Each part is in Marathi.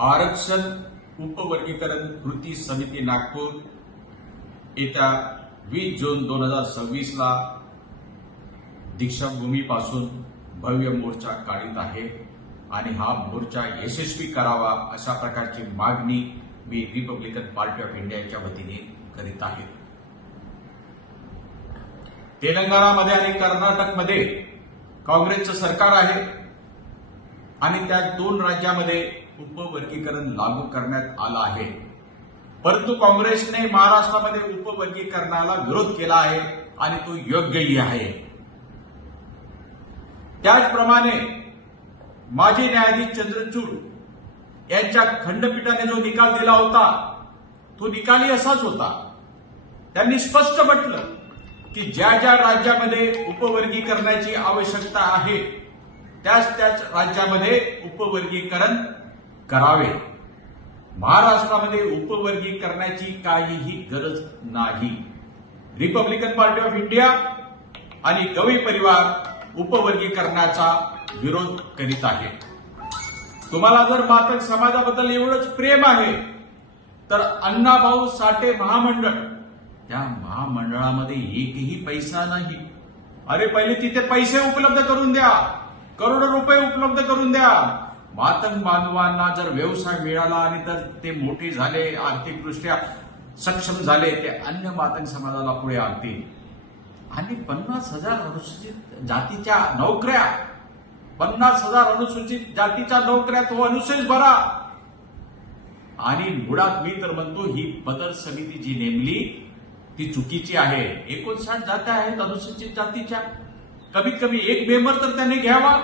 आरक्षण उपवर्गीकरण कृती समिती नागपूर येत्या 20 जून 2026 ला दीक्षाभूमीपासून भव्य मोर्चा काढीत आहे आणि हा मोर्चा यशस्वी करावा अशा प्रकारची मागणी मी रिपब्लिकन पार्टी ऑफ इंडियाच्या वतीने करीत आहे। तेलंगणामध्ये आणि कर्नाटकमध्ये काँग्रेसचं सरकार आहे आणि त्या दोन राज्यामध्ये उपवर्गीकरण लागू करण्यात आलं आहे, परंतु काँग्रेसने महाराष्ट्रामध्ये उपवर्गीकरणाला विरोध केला आहे आणि तो योग्यही आहे। त्याचप्रमाणे माजी न्यायाधीश चंद्रचूड यांच्या खंडपीठाने जो निकाल दिला होता तो निकालही असाच होता। त्यांनी स्पष्ट म्हटलं की ज्या ज्या राज्यामध्ये उपवर्गीकरणाची आवश्यकता आहे त्याच त्याच राज्यामध्ये उपवर्गीकरण करावे। महाराष्ट्रामध्ये उपवर्गीकरणाची काहीही गरज नाही। रिपब्लिकन पार्टी ऑफ इंडिया आणि गवई परिवार उपवर्गीकरणाचा विरोध करीत आहे। तुम्हाला जर मातक समाजाबद्दल एवढंच प्रेम आहे तर अण्णाभाऊ साठे महामंडळ, त्या महामंडळामध्ये एकही पैसा नाही। अरे पहिले तिथे पैसे उपलब्ध करून द्या, करोडो रुपये उपलब्ध करून द्या। मातंग बांधवांना जर व्यवसाय मिळाला आणि तर ते मोठे झाले, आर्थिकदृष्ट्या सक्षम झाले, ते अन्य मातंग समाजाला पुढे आणतील। आणि 50,000 अनुसूचित जातीच्या नोकऱ्या, 50,000 अनुसूचित जातीच्या नोकऱ्या तो अनुशेष भरा। आणि मुळात मी तर म्हणतो ही बदल समिती जी नेमली ती चुकीची आहे। 59 जात्या आहेत अनुसूचित जातीच्या, कमीत कमी एक मेंबर तर त्यांनी घ्यावा।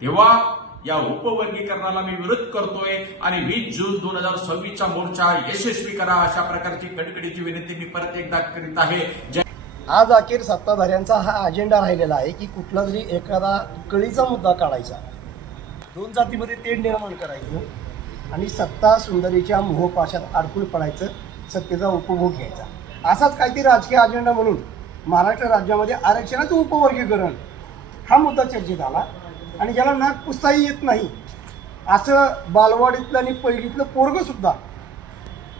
तेव्हा या उपवर्गीकरणाला मी विरोध करतोय आणि 20 जून 2026 मोर्चा यशस्वी करा अशा प्रकारची कडकडीची विनंती मी परत एकदा करीत आहे। आज अखेर सत्ताधाऱ्यांचा हा अजेंडा राहिलेला आहे की कुठला तरी एखादा कळीचा मुद्दा काढायचा, दोन जातीमध्ये तेढ निर्माण करायचं आणि सत्ता सुंदरीच्या मोहपाशात अडकून पडायचं, सत्तेचा उपभोग घ्यायचा, असाच काहीतरी राजकीय अजेंडा म्हणून महाराष्ट्र राज्यामध्ये आरक्षणाचं उपवर्गीकरण हा मुद्दा चर्चेत आला। आणि ज्याला नाक पुसताही येत नाही असं बालवाडीतलं आणि पहिलीतलं पोरगं सुद्धा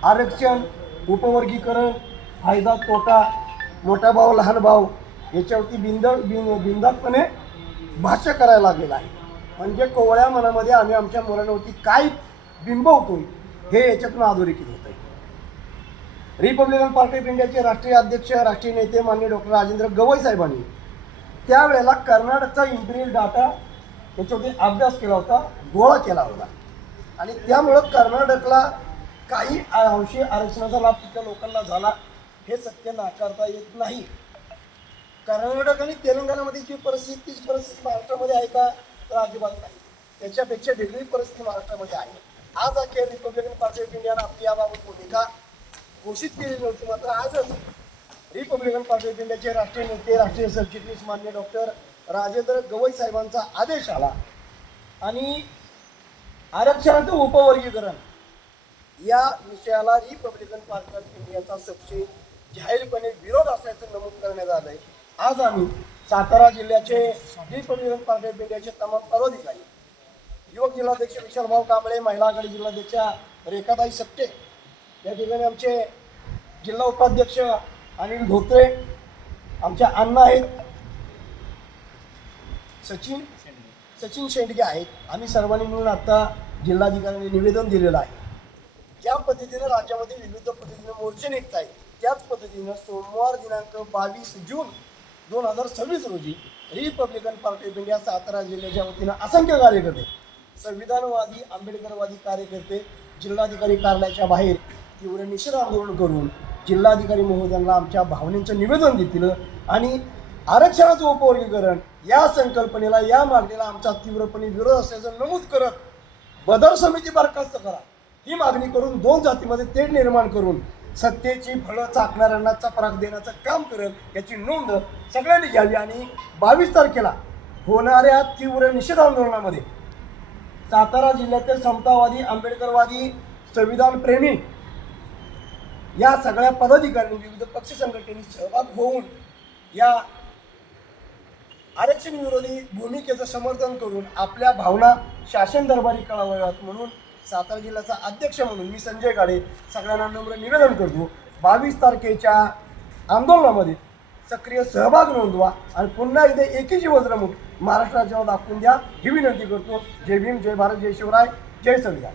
आरक्षण, उपवर्गीकरण, फायदा तोटा, मोठा भाऊ लहान भाऊ याच्यावरती बिंदातपणे भाष्य करायला लागलेलं आहे। म्हणजे कोवळ्या मनामध्ये आम्ही आमच्या मुलांवरती काय बिंबवतोय हे याच्यातून अधोरेखित होत आहे। रिपब्लिकन पार्टी ऑफ इंडियाचे राष्ट्रीय अध्यक्ष, राष्ट्रीय नेते माननीय डॉक्टर राजेंद्र गवई साहेबांनी त्यावेळेला कर्नाटकचा इम्पिरियल डाटा याच्यावरती अभ्यास केला होता, गोळा केला होता आणि त्यामुळं कर्नाटकला काही अंशी आरक्षणाचा लाभ तिथल्या लोकांना झाला हे सत्य नाकारता येत नाही। कर्नाटक आणि तेलंगणामध्ये जी परिस्थिती तीच परिस्थिती महाराष्ट्रामध्ये आहे का, तर अजिबात नाही, त्याच्यापेक्षा वेगळी परिस्थिती महाराष्ट्रामध्ये आहे। आज अखेर रिपब्लिकन पार्टी ऑफ इंडियानं आपली याबाबत भूमिका घोषित केली नव्हती, मात्र आजच रिपब्लिकन पार्टी ऑफ इंडियाचे राष्ट्रीय नेते, राष्ट्रीय सरचिटणीस माननीय डॉक्टर राजेंद्र गवई साहेबांचा आदेश आला आणि आरक्षणाचं उपवर्गीकरण या विषयाला रिपब्लिकन पार्टी ऑफ इंडियाचा सबसे जाहीरपणे विरोध असल्याचं नमूद करण्यात आलंय। आज आम्ही सातारा जिल्ह्याचे रिपब्लिकन पार्टी ऑफ इंडियाचे तमाम पदाधिकारी, युवक जिल्हाध्यक्ष विशालभाऊ कांबळे, महिला आघाडी जिल्हाध्यक्षा रेखाताई सट्टे, या ठिकाणी आमचे जिल्हा उपाध्यक्ष अनिल धोत्रे, आमच्या अण्णा आहेत सचिन शेंडगे आहेत, आम्ही सर्वांनी मिळून आता जिल्हाधिकाऱ्यांनी निवेदन दिलेलं आहे। ज्या पद्धतीने राज्यामध्ये विविध पद्धतीने मोर्चे निघत आहेत त्याच पद्धतीनं सोमवार दिनांक 22 जून 2026 रोजी Republican party of India Satara जिल्ह्याच्या वतीनं असंख्य कार्यकर्ते, संविधानवादी आंबेडकरवादी कार्यकर्ते जिल्हाधिकारी कार्यालयाच्या बाहेर तीव्र निषेध आंदोलन करून जिल्हाधिकारी महोदयांना आमच्या भावनेचं निवेदन देतील आणि आरक्षणाचं उपवर्गीकरण या संकल्पनेला, या मागणीला आमचा तीव्रपणे विरोध असल्याचं नमूद करत बदल समिती बरखास्त करा ही मागणी करून दोन जातीमध्ये तेढ निर्माण करून सत्तेची फळं चाकणाऱ्यांना चपराक देण्याचं काम करत याची नोंद सगळ्यांनी घ्यावी आणि 22 तारखेला होणाऱ्या तीव्र निषेध आंदोलनामध्ये सातारा जिल्ह्यातील समतावादी, आंबेडकरवादी, संविधानप्रेमी या सगळ्या पदाधिकाऱ्यांनी, विविध पक्ष संघटनेने सहभाग होऊन या आरक्षण विरोधी भूमिकेचं समर्थन करून आपल्या भावना शासन दरबारी कळवाव्यात म्हणून सातारा जिल्ह्याचा अध्यक्ष म्हणून मी संजय गाडे सगळ्यांना नम्र निवेदन करतो, 22 तारखेच्या आंदोलनामध्ये सक्रिय सहभाग नोंदवा आणि पुन्हा एकदा एकीची वज्रमुठ महाराष्ट्राच्या दाखवून द्या ही विनंती करतो. जय भीम, जय भारत, जय शिवराय, जय संविधान.